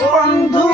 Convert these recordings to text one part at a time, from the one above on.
বন্ধু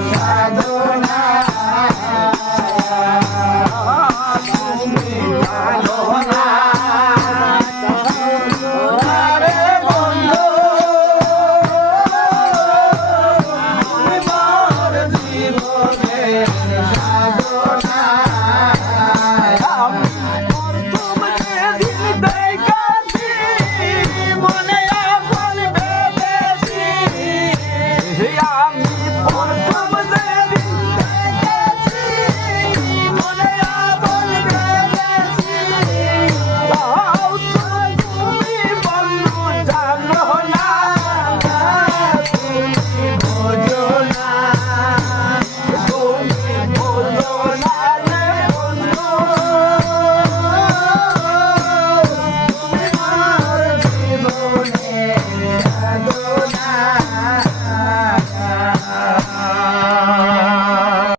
lado